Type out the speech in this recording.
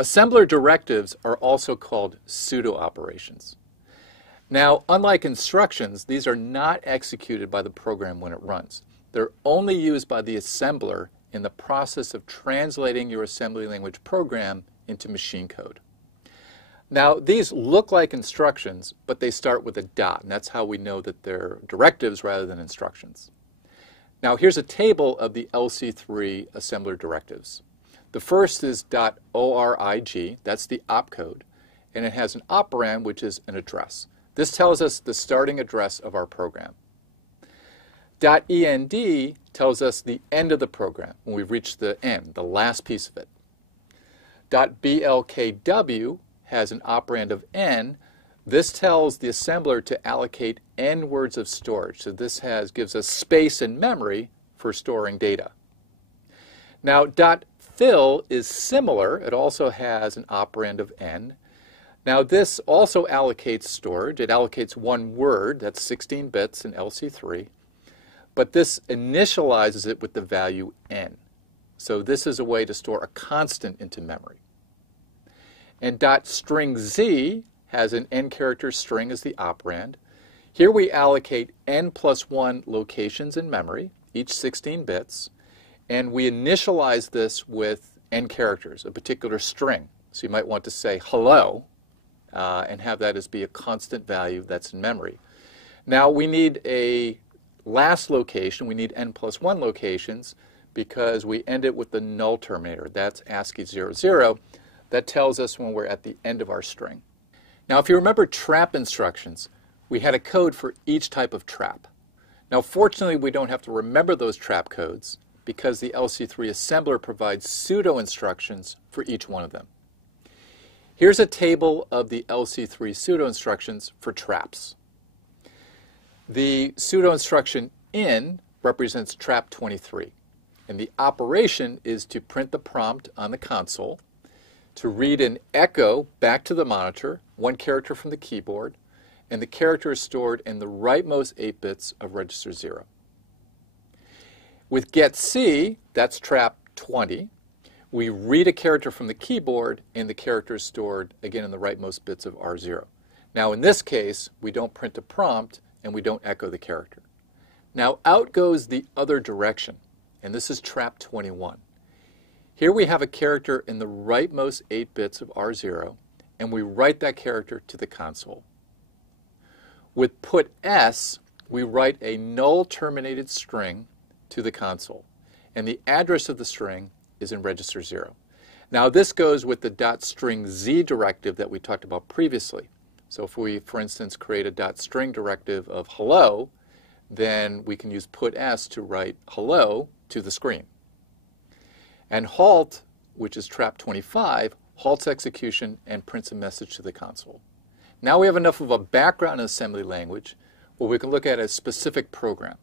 Assembler directives are also called pseudo operations. Now, unlike instructions, these are not executed by the program when it runs. They're only used by the assembler in the process of translating your assembly language program into machine code. Now, these look like instructions, but they start with a dot, and that's how we know that they're directives rather than instructions. Now, here's a table of the LC3 assembler directives. The first is .org, that's the opcode, and it has an operand, which is an address. This tells us the starting address of our program. .end tells us the end of the program, when we've reached the end, the last piece of it. .blkw has an operand of n. This tells the assembler to allocate n words of storage. So this gives us space in memory for storing data. Now, .fill is similar. It also has an operand of n. Now, this also allocates storage. It allocates one word, that's 16 bits in LC3, but this initializes it with the value n. So this is a way to store a constant into memory. And .string_z has an n-character string as the operand. Here we allocate n plus 1 locations in memory, each 16 bits, and we initialize this with n characters, a particular string. So you might want to say hello and have that as be a constant value that's in memory. Now we need a last location. We need n plus 1 locations because we end it with the null terminator. That's ASCII 00. That tells us when we're at the end of our string. Now, if you remember trap instructions, we had a code for each type of trap. Now, fortunately, we don't have to remember those trap codes because the LC3 assembler provides pseudo instructions for each one of them. Here's a table of the LC3 pseudo instructions for traps. The pseudo instruction in represents trap 23, and the operation is to print the prompt on the console, to read an echo back to the monitor, one character from the keyboard, and the character is stored in the rightmost 8 bits of register 0. With getC, that's trap 20, we read a character from the keyboard, and the character is stored again in the rightmost bits of R0. Now in this case, we don't print a prompt, and we don't echo the character. Now out goes the other direction, and this is trap 21. Here we have a character in the rightmost 8 bits of R0, and we write that character to the console. With put_s, we write a null-terminated string to the console, and the address of the string is in register 0. Now this goes with the .string_z directive that we talked about previously. So if we, for instance, create a .string directive of hello, then we can use put_s to write hello to the screen. And halt, which is trap 25, halts execution and prints a message to the console. Now we have enough of a background in assembly language where we can look at a specific program.